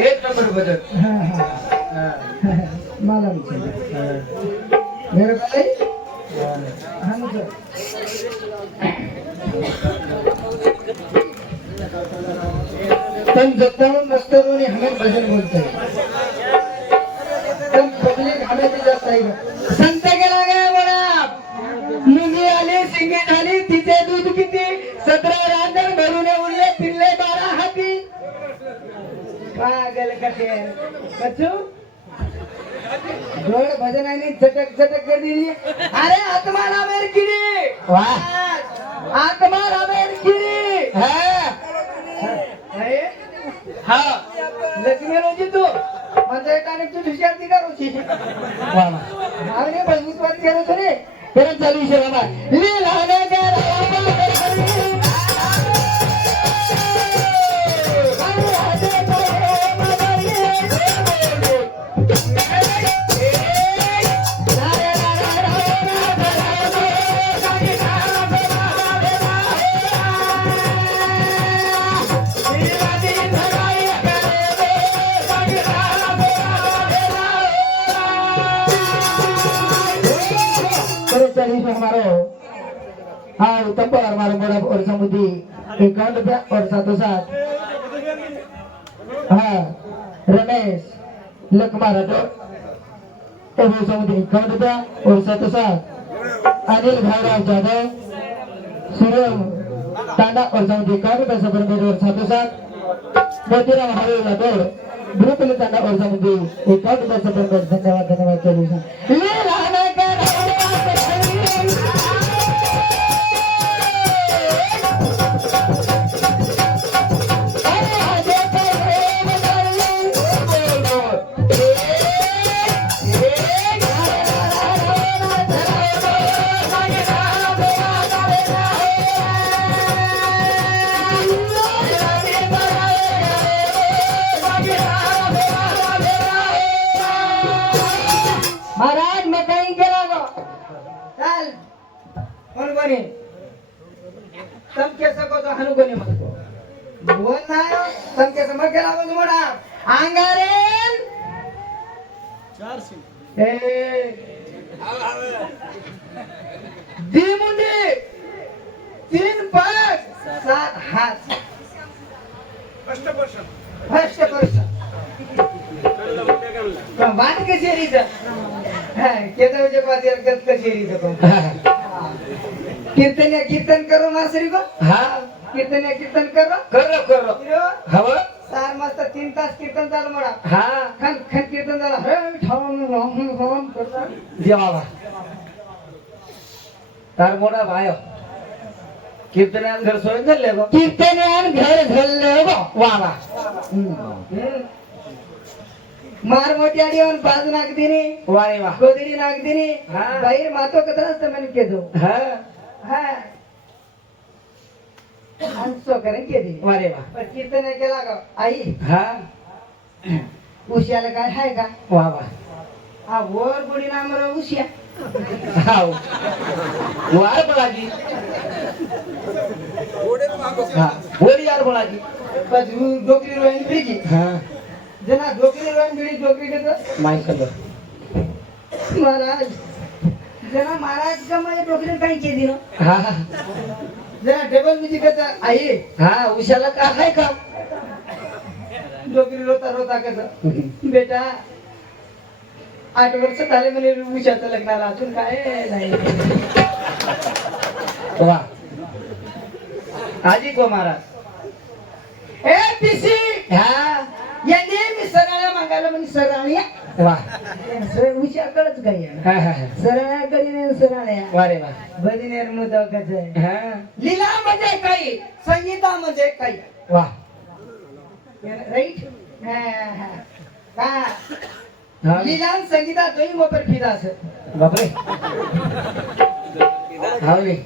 एक नंबर बदल मला मेरे भाई पण जगताना मस्त हमें भजन बोलते पण पब्लिक हमें जास्त आहे संत गेला गया बडा मुंगी आली सिंगी झाली तिचे दूध किती 17 रांजण भरून उरले पिल्ले 12 हाती पागल कसे कचू जोड भजन आहे झटक झटक कर दिली अरे आत्मा रामेर किडी वाह आत्मा रामेर किडी हा लक्ष्मी रोजी तू माझा एक आणि तू विचारती का रोजी वाह मजबूत बात करत रे परत चालू विषय बाबा लीला हमारो हाँ उत्तम पर हमारा बड़ा और समुद्री 51 रुपया और साथों साथ हाँ रमेश लखमारा तो वो समुद्री 51 रुपया और साथों साथ अनिल भाईराव जाधव सूर्यम तांडा और समुद्री 51 रुपया सफर मेरे और साथों साथ मोतीराम हरे लाडोर ब्रुकली तांडा और समुद्री 51 रुपया सफर मेरे धन्यवाद धन्यवाद चलिए महाराज मैं कहीं गेला गो चल कोण कोणी समके सको तो हनु कोणी मग बोल ना समके समक गेला गो मोडा अंगारेन 4 सिंग ए दी मुंडी 3 पाच 7 हात अष्टपर्ष वाद कचेरीचं केदावच्या पादीर गत कचेरीचं कीर्तन करो मासरी को हा कीर्तन करो हवं 4 मस्त 3 तास कीर्तन झालं मला हा खन कीर्तन झालं हे ठाम देवा तार मोडा भायो कीर्तनान घर सोय झाले गो कीर्तनान घर झाले गो वा वा मार मोठी आडीवर बाजू नागदिनी वारे वा गोदडी नागदिनी बाहेर मातो कथा असतं मन केदो हा हा हंसो करें केदी वारे वा पर कीर्तन केला का आई हा उशियाला काय आहे का वा वा हा वर बुडी नामर उशिया हाव वार बळाजी हा वर यार बळाजी बस डोकरी रोईन बिगी हा जना डोकरी रोईन बिडी डोकरी देतो माय कलर महाराज जना महाराज का माझ्या डोकरी काही केली ना हा जना डबल म्युझिक आई हा उशाला का आहे का डोकरी रोता रोता कसं बेटा 8 वर्ष झाले मला उशाचं लग्नाला अजून काय नाही वा आजी को महाराज ए पिसी हा यांनी मी सरळ्या मागायला म्हणजे सरळ्या वा उशाकडच काही सरळ्या कधी सरळ्या वारे वा बदिनेर मुदकच आहे लीला म्हणजे काही संगीता म्हणजे काही वा राईट हा लीला संगीता दोन्ही मोपर फिदा असत बापरे हावली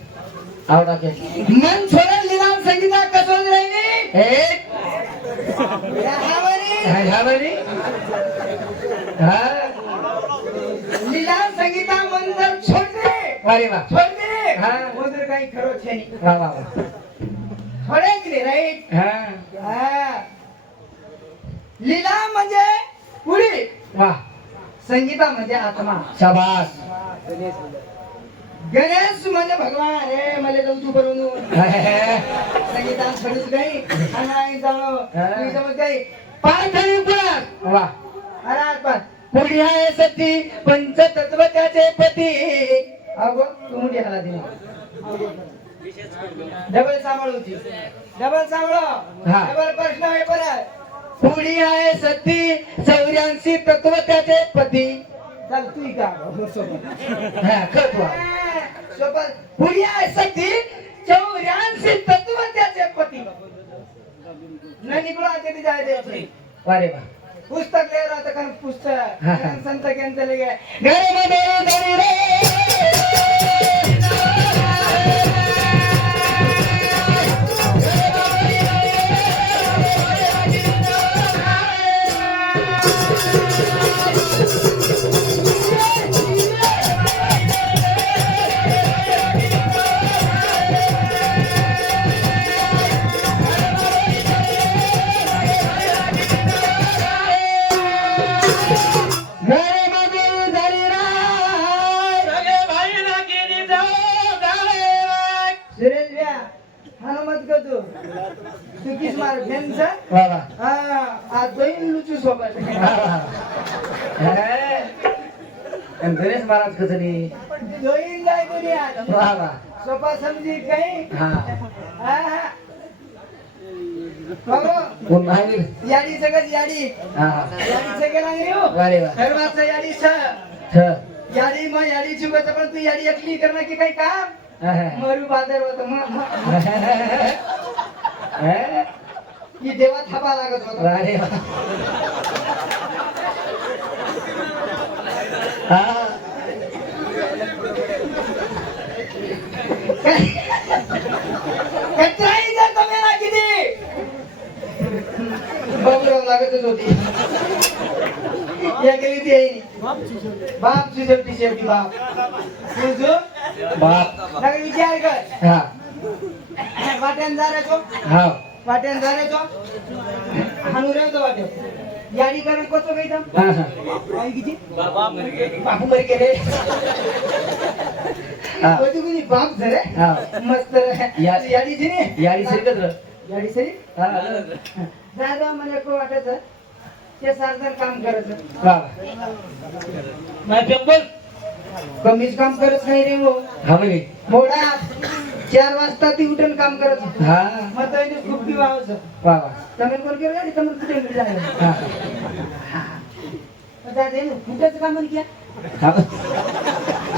आवडा के मन छोडून लीला संगीता कसं राहिली एक हावरी हावरी हा लीला संगीता मंदिर छोड़ दे अरे वा छोड़ दे हा. मंदिर काही खरं छे नाही वा वा वा थोडे की राईट हा हा लीला म्हणजे पुढे वा संगीता म्हणजे आत्मा शाबास गणेश म्हणजे भगवान रे मला जाऊ तू बनवून संगीता खडूस काही आणि जाणो तुम्ही समज काही पार्थणी पण वा अरे आत्मा पुढे आहे सती पंचतत्व त्याचे पती अगो तू मुठी हाला दे डबल सांभाळूची डबल सांभाळो हा. डबल प्रश्न आहे परत पुढे आहे सती 84 तत्व त्याचे पती चल तू का हा करतो सोबत पुढे आहे सती 84 तत्व त्याचे पती न निघलो ते जाय द्यायचे अरे वा पुस्तक ले रहा था पुस्तक हा. संत के चले गए घरामध्ये धनी रे घरामध्ये धनी रे सुरेश भैया हनुमत को तू किस मार फेंस वा वा हां आज दोन लुचू सोबत आणि गणेश महाराज कसं नाही दोन नाही कोणी आज वा वा सोपा समजी काही हा हा बाबा कोण महावीर याडी सगळं याडी हा याडी सगळं नाही हो अरे वा सर्वांचं याडी छ छ याडी मग याडी चुकत पण तू याडी एकली करणं की काही काम हा, हा. मरू बाजार होत की देवा थापा लागत होता अरे वा हा कटराई जर तुम्ही ना किती बघू लागतच होती या गेली ती येईन बापची शेवटी बाप तुझं बाप नका विचार कर हा वाट्यान जाण्याचो हा वाट्यान जाण्याचो हाणू रेवतो वाट्यात याडी करण कोचो काही हा हा काय किती बापू मरी गेले हा कोची कोणी बाप झाले हा मस्त याडी जी ने याडी सरीतच रह. याडी सरी हा दादा मला को वाटत ते सारखं काम करायचं वा नाही पेपर कमीच काम करत नाही रे हो हा म्हणे मोडा 4 वाजता ती उठून काम करत हा मग तो इथे खूप दिवाळचं वा वा तमिळ कोण केलं आणि तमिळ कुठे गेलं हा दादा कुठेच काम केलं हा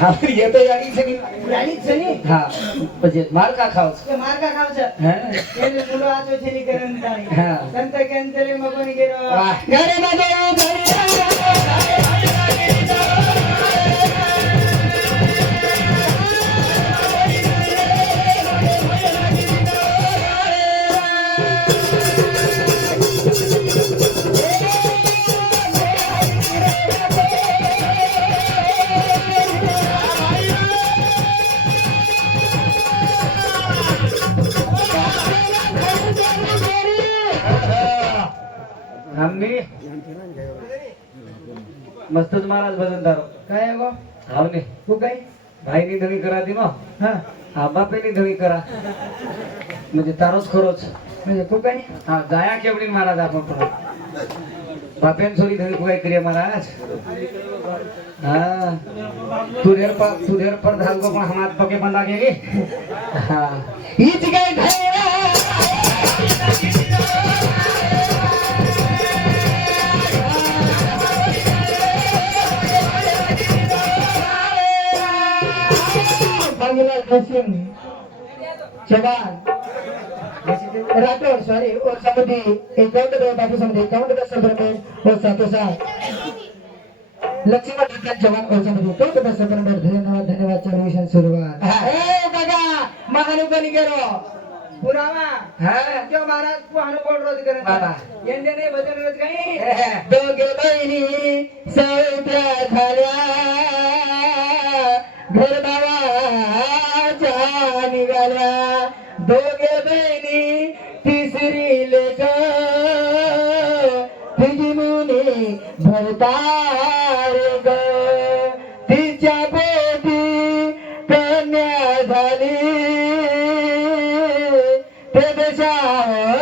हा येतो याडी सगळी याडीच नाही हा म्हणजे मार का खावच ते मार्गा खावचं हा त्याने मुलं आजो छेली करून हा. झाली संत केंतले मग कोणी गेलो वा घरामध्ये धनी आम्ही मस्तच महाराज भजनदार काय आहे गो हाव ने तू काय भाईनी धवी करा दी मग हा हा बापेनी धवी करा म्हणजे तारोच खरोच म्हणजे तू काय हा जाया केवढी महाराज आपण पण बापेन सोरी धवी काय करिया महाराज हा तुझेर पर धाल को पण हमात पके बंदा गेली हा हीच काय बांगला कसिंग जवान राठौर सॉरी और समिति 51 बापू समिति 51 सभ्य और साथों साथ लक्ष्मण विकास जवान और समिति 51 सभ्य धन्यवाद चरमिशन शुरुआत ए काका महानुकनी गेरो पुरावा क्यों महाराज को अनुभव रोज करत बाबा यंदे नाही भजन रोज काही दोघे बहिणी सौत्या झाल्या आईच्या पोटी कन्या झाली ते देशावर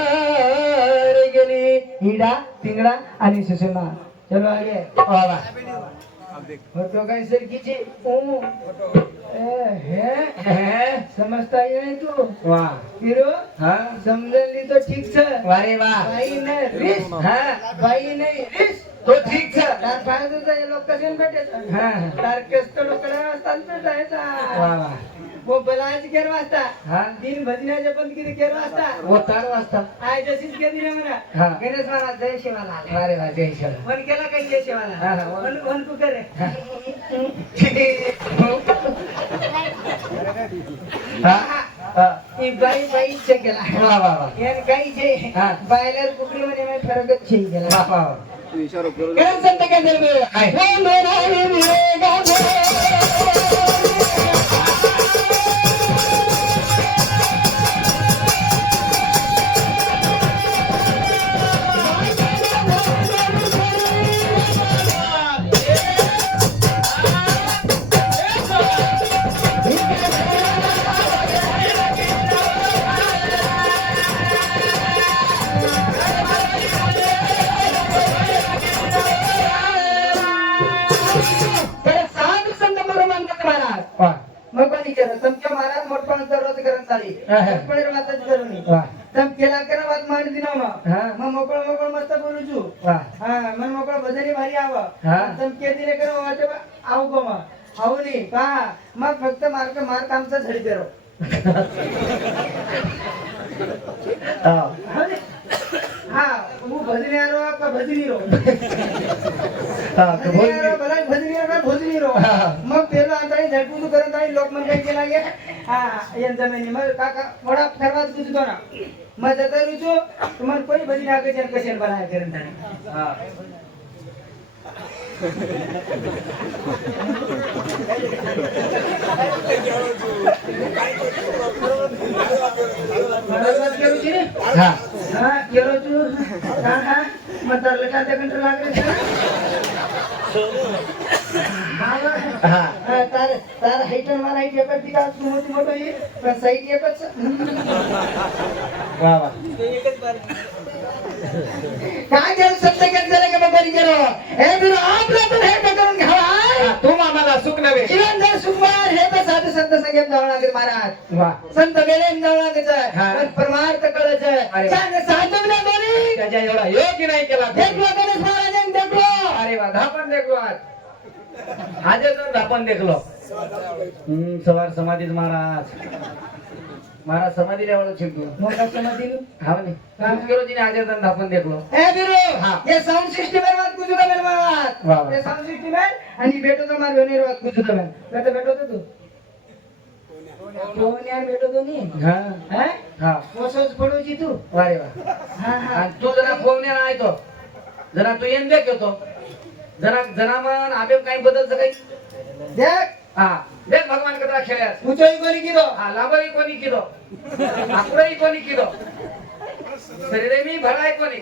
गेली हिडा तिंगडा आणि सुषमा. चलो आगे बाबा फोटो काय सरकीची हे समजता येईल तू वा हिरो हा समजली तो ठीक छ वारे वा बाई नाही रिस हा बाई नाही रिस तो ठीक छ तार फायदा लोक कसे भेटायचं हा तार केस तो लोकडे असतात भेटायचा वा वा वो बलायची केर वाजता हा दिन भजनाचे पण किती केर वाजता वो तार वाजता आय जशीच के दिले म्हणा हा गणेश महाराज जय शिवाला वारे वा जय शिवाला. मन केला काही जय शिवाला हा, हा. वन तू करे हा हा ही बाई बाई चे केला वा वा वा यान काही जे हा. बायलर कुकडी मध्ये मी फरकच छे केला वा वा कारण संत काय झालं आहे. वो मेरा वा मग कोणी केलं तुमच्या महाराज मोठपण सर्वच करत चाली मोठपणे वाचायची करू नये वा तम केला करा वाद मांड दिना हा. मग मोकळ मस्त बोलू छू वा हा मन मोकळ भजनी भारी आव हा. तम के दिले करा वाटे आव गो मग आव नाही पहा मग फक्त मार्क आमचा झडी पेरो हा हा वो भजनी आरो का भजनी रो हा तो बोल भजनी रो का भजनी रो हा. मग पेलो आता झडपून करत आहे लोक मन काय केला गे हा यांचा मेनी मग काका थोडा ठरवाच कुछ तो ना मग जाता रुचो तुम्हाला कोणी भजनी आगे जन कशन बनाय करत हा बरोबर केलो जी हा हा केलो तू हा हा मग तर लका त्या कंट्रोल लागले हा तार तार हाईटन मला हाईट एकच दिका तू मोठी मोठो ये पण साईड एकच वा वा काय केलं सत्य केलं का बरी केलो हे बिरो आपला तर हे करून घ्यावा तू आम्हाला सुख नव्हे जीवन जर सुखवार हे तर साधू संत संगेत जावं लागेल महाराज वा संत वेळेत जावं लागायचं हा. पण परमार्थ कळायचं अरे. सांग साधू ना दोन्ही त्याच्या एवढा योग्य नाही केला देखलो गणेश महाराजांनी देखलो अरे वा धापण देखलो आज आजच धापण देखलो सवार समाधीच महाराज समाधी लेवल शिकतो मोठा समाधी हा नाही काम केलो तिने आजच धापण देखलो ए बिरो हा. ये साउंड सिस्टम आहे वाद कुजू का मेरा वाद वा, वा. ये साउंड सिस्टम आहे आणि भेटो तो मार वेणीर वाद कुजू का मेरा भेटो तो तू फोन यार भेटो तो नी हा हा हा मोसच पडोची तू अरे वा हा हा आणि तू जरा फोन आहे तो जरा तू येऊन देख येतो जरा मन आबे काही बदलचं काही देख हा देख भगवान कथा खेळ्यास उचोई कोणी किदो हा लांबही कोणी किदो आकुरही कोणी किदो शरीरे मी भराय कोणी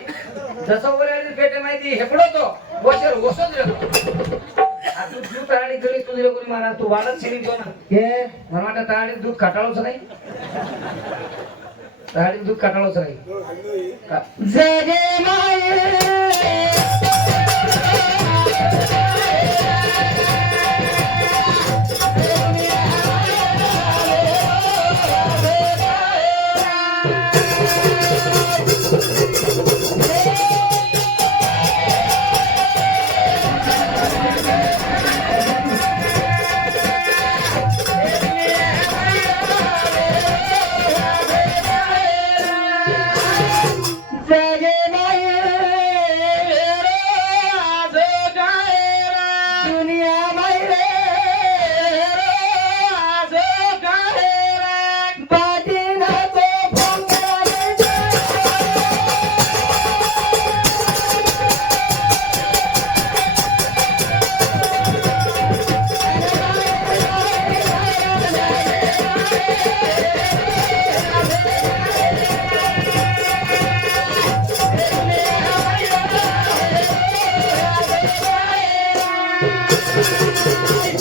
जसं वर पेटे माहिती हेपडो तो वशर वसोच रे तू दूध ताडी गली तुझे कोणी महाराज तू वाढत शिरी तो ना हे मला वाटतं ताडी दूध काटाळूच नाही ताडी दूध काटाळूच नाही जगे माये जगे माये दुनिया माये बाटी ना तो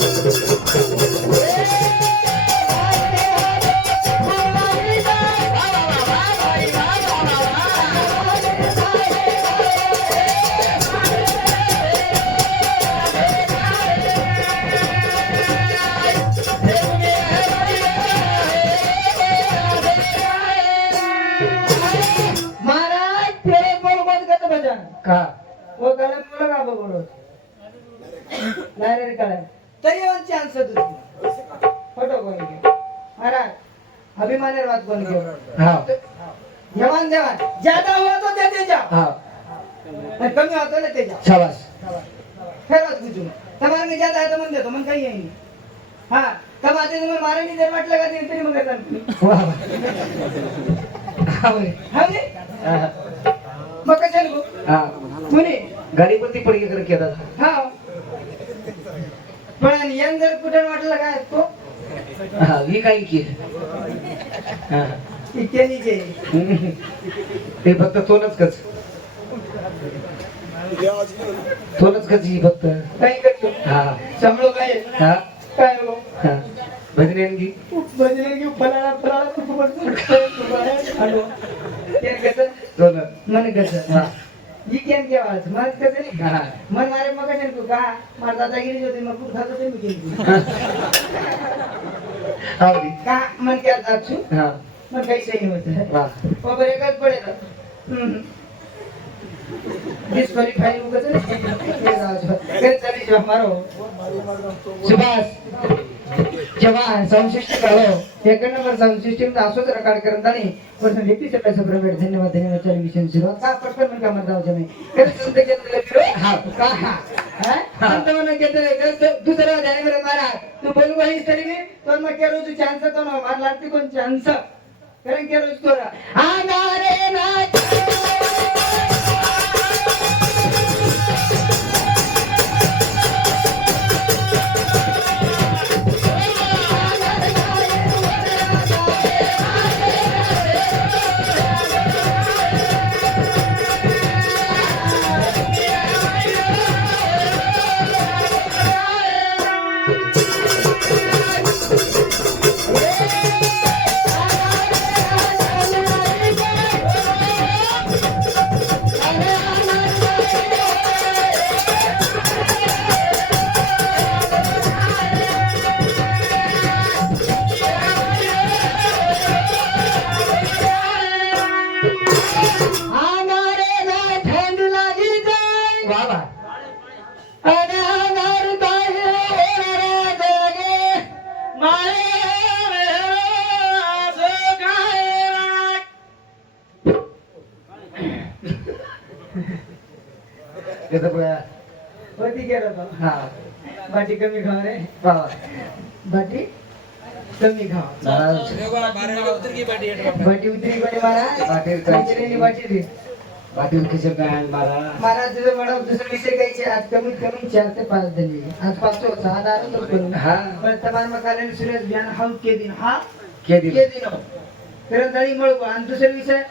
हा हा वो कळलं तुला का बघडो नाही रे कळलं तरी वन चान्स तुझी फोटो कोण घे महाराज अभिमानेर बात कोण घे हा जवान जवान ज्यादा हुआ तो दे दे जाओ हा और कमी होता ना ते जाओ शाबास फिर बात पूछू तुम्हारे में ज्यादा है तो मन दे तो मन काही आहे नाही हाँ कब आते तुम्हें मारे नहीं देर वाटलं का ते तरी मग करतात वा हा म्हणे. हा ने हा. मग कशाला गो हा म्हणे गाडी पण ती पडगी कर केतात हा पण यंग जर कुठे वाटलं काय तो हा ही काही की हा इत्यादी जे ते फक्त तोनच कच तोनच कच ही फक्त काही करतो हा समलो काय हा काय हो हा भजनी आणखी बजने की फलाला फलाला खूप हॅलो ते कसं दोन मन कसं हा ही केम केवाच मन कसं नाही हा मन मारे मग कशाला तू का मार दादागिरी होती मग कुठं खातो ते मी केली आवडी का मन क्या जाचू हा मन काही सही होत वा बाबर एकच पडेल डिस्क्वालिफाई उगाच नाही चली जो मारो सुभाष जवान साऊंड सिस्टम काढो एक नंबर साऊंड सिस्टम असोच रेकॉर्ड करत आणि पर्सन एपिसोड पैसा प्रवेट धन्यवाद धन्यवाद चल विषय सुरुवात का पटकन मन का म्हणता होते मी कधी संत केंद्र फिरो हा का हा संत मन केंद्र दुसरा ध्यान मेरे मारा तू बोलू वही तरी मी तो मग के रोज चान्स तो ना मार लागते कोण चान्स कारण के रोज तोरा आगारे ना होती गेला तो हा बाटी कमी खाव रे वा बाटी कमी खाव बाटी उतरी कोणी मारा बाटी खिचडीनी बाटी रे बाटीवर खिचड काय मारा महाराज तुझं मॅडम दुसरं विषय घ्यायचे आज कमीत कमी 4 ते 5 दिली आज 5 होता आज आराम करून हा पण तमार मकाले सुरेश ज्ञान हाऊ के दिन हा के के दिल दिन फिर तळी मळको आणि दुसरा विषय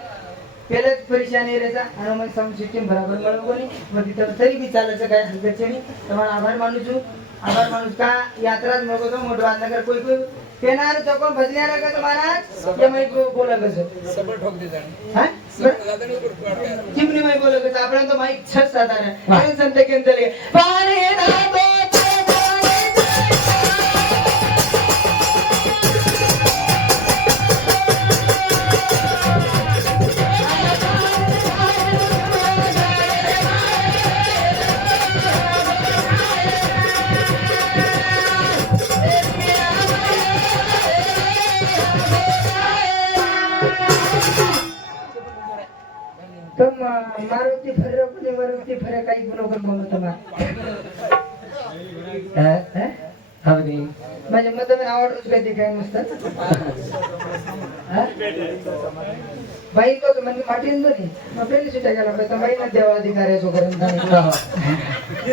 पहिलेच परेशानी रेचा आणि मग साऊंड सिस्टम बराबर मळको नाही मग तिथं तरी बी चालायचं काय हरकत नाही तुम्हाला आभार मानूच का यात्राच मळको तो मोठं वादनगर कोई कोई पेनार तो कोण भजण्याला का तो महाराज ये मैं बोला कसं सबर ठोक दे जाणे हा लादणी ऊपर काढते चिमणी मैं बोला कसं आपण तो माईक छस साधारण कारण संत केंद्र पाणी दातो तुम मारुति फरे अपनी मारुति फरे काही गुनो कर बोलतो तुम्हाला हवनी माझ्या मतं आवडतच काय ते काय मस्त बाई तो म्हणजे माटीन नाही मग पहिली सुट्या गेला पाहिजे बाईला देवा अधिकाऱ्याचो पर्यंत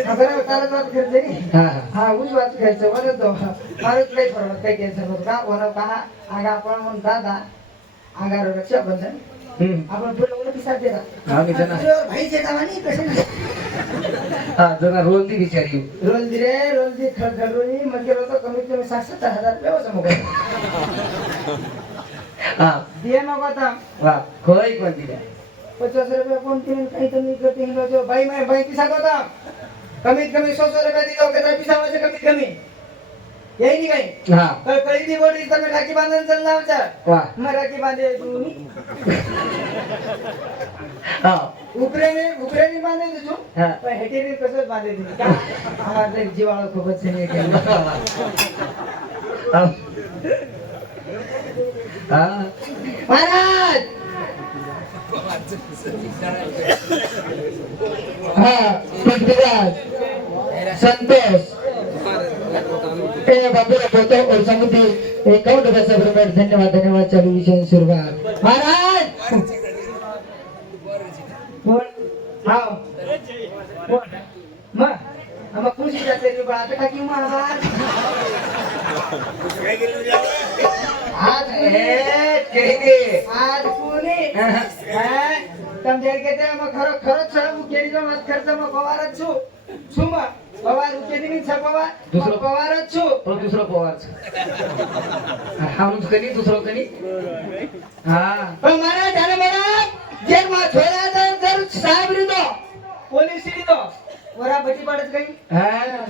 आपण कालच बात करते नी हा उस बात करायचं वरच तो मारुत काही फरक काही टेन्शन होत का वर का आगा आपण म्हणून दादा आगार रक्षाबंधन आपण बोलवलं की साथ देता हा मी जना भाईचे नावानी कसे हा जना रोल दी बिचारी रोल दी खडखडोनी म्हणजे रोज कमीत कमी 60-70 हजार रुपये समोर हा दिया नको आता वा कोई कोण दिला 50 रुपये कोण तीन काही तर मी करते हिंदू बाई मैं बाई पिसा होता कमीत कमी 100 रुपये दिलो किती पिसा वाचे कमीत कमी यही नहीं कहीं हा कल कड़ी दी बोली तमे राखी बांधन चलना होता वा मैं राखी बांधे तू हा ઉપરેની બાંધે દીધું હા. પણ હેઠેની કશું જ બાંધે દીધું કા? અમારે તો જીવાળો ખૂબ જ છે ને એટલે. હા. હા. મહારાજ હા પૃથ્વીરાજ संतोष ए बाबूला फोटो और समिति एकाउंट पैसा पेमेंट धन्यवाद धन्यवाद चालू विषय सुरुवात महाराज बोल हां बोल मा आम्हा खुशी जाते रे बाळा आता की महाराज आज आज कोणी તમ જેલ કે તે માં ખરો ખરો છે હું કેરી નો વાત કરતા માં પવાર જ છું માં પવાર ઉકેલી ની છે પવાર દૂસરો પવાર જ છું પણ दुसरो पवार છે હાઉસ કની दुसरो कनी હા પણ મારા જાને મારા જેલ માં છોડ્યા તો જરૂર સાહેબ રીતો પોલીસ રીતો વરા બટી પડત ગઈ હા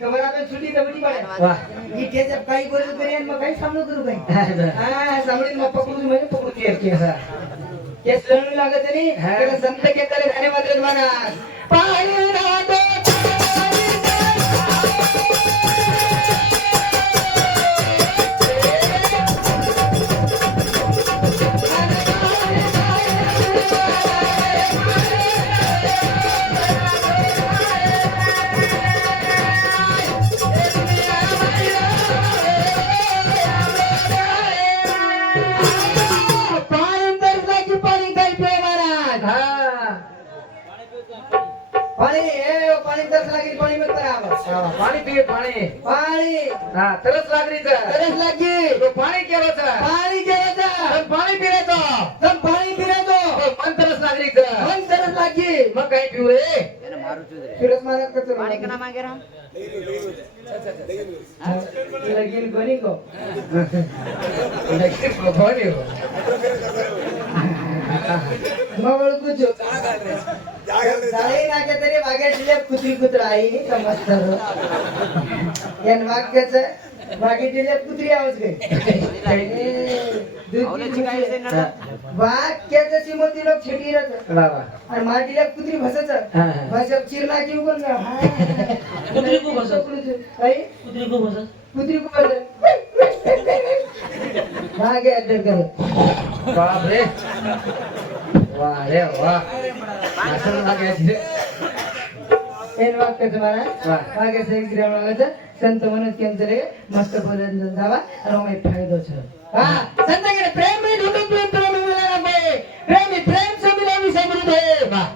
તો વરા બે છૂટી તો બટી પડે વાહ ઈ કે જબ કઈ બોલું કરી એમાં કઈ સામનો કરું કઈ હા હા સાંભળી માં પકડું મને પકડું કે હા કે સણું લાગે છે ની હા. કે સંત કે તલે ધન્યવાદ મારા પાણી રાડો પાણી કઈ પીઓ મહારાજ હા પાણી એ પાણી તરસ લાગી પાણી મત બરાબર હા, પાણી પીએ પાણી પાણી હા તરસ લાગણી છે તરસ લાગી તો પાણી કેવો છે પાણી કેવો છે તમ પાણી પીરે તો તમ પાણી પીરે તો મન તરસ લાગણી છે મન તરસ લાગી મન કઈ પીવું રે સુરત મહારાજ કરતો પાણી કના માંગે રામ લગીન કોની કો લેકિન ભગવાન એવો મગળ કુછ જાળી નાખે તરી વાગે એટલે કુતરી કુતરા આવી ની સમજતર એન વાક્ય છે વાગે એટલે કુતરી આવજ ગઈ વાક્ય છે સિમોતી લોક છેડી રહે વાહ વાહ અને માટી લે કુતરી ભસે છે હા, હા. ભસે ચીર નાખી કોણ કુતરી કો ભસે? કઈ કુતરી को भसा કુતરી કો ભસે ભાગે અડર કરે બાપ રે વાહ રે વાહ આસન લાગે છે એન વાક્ય તમારા વાહ. વાગે છે ગ્રામ આવે છે સંત મનસ કેમ ચલે મસ્ત બોલન જંદાવા રોમે ફાયદો છે હા સંત કે પ્રેમ में ढूंढो प्रेम प्रेम में मिलेगा कोई प्रेम ही प्रेम से मिलेगी समृद्धि वाह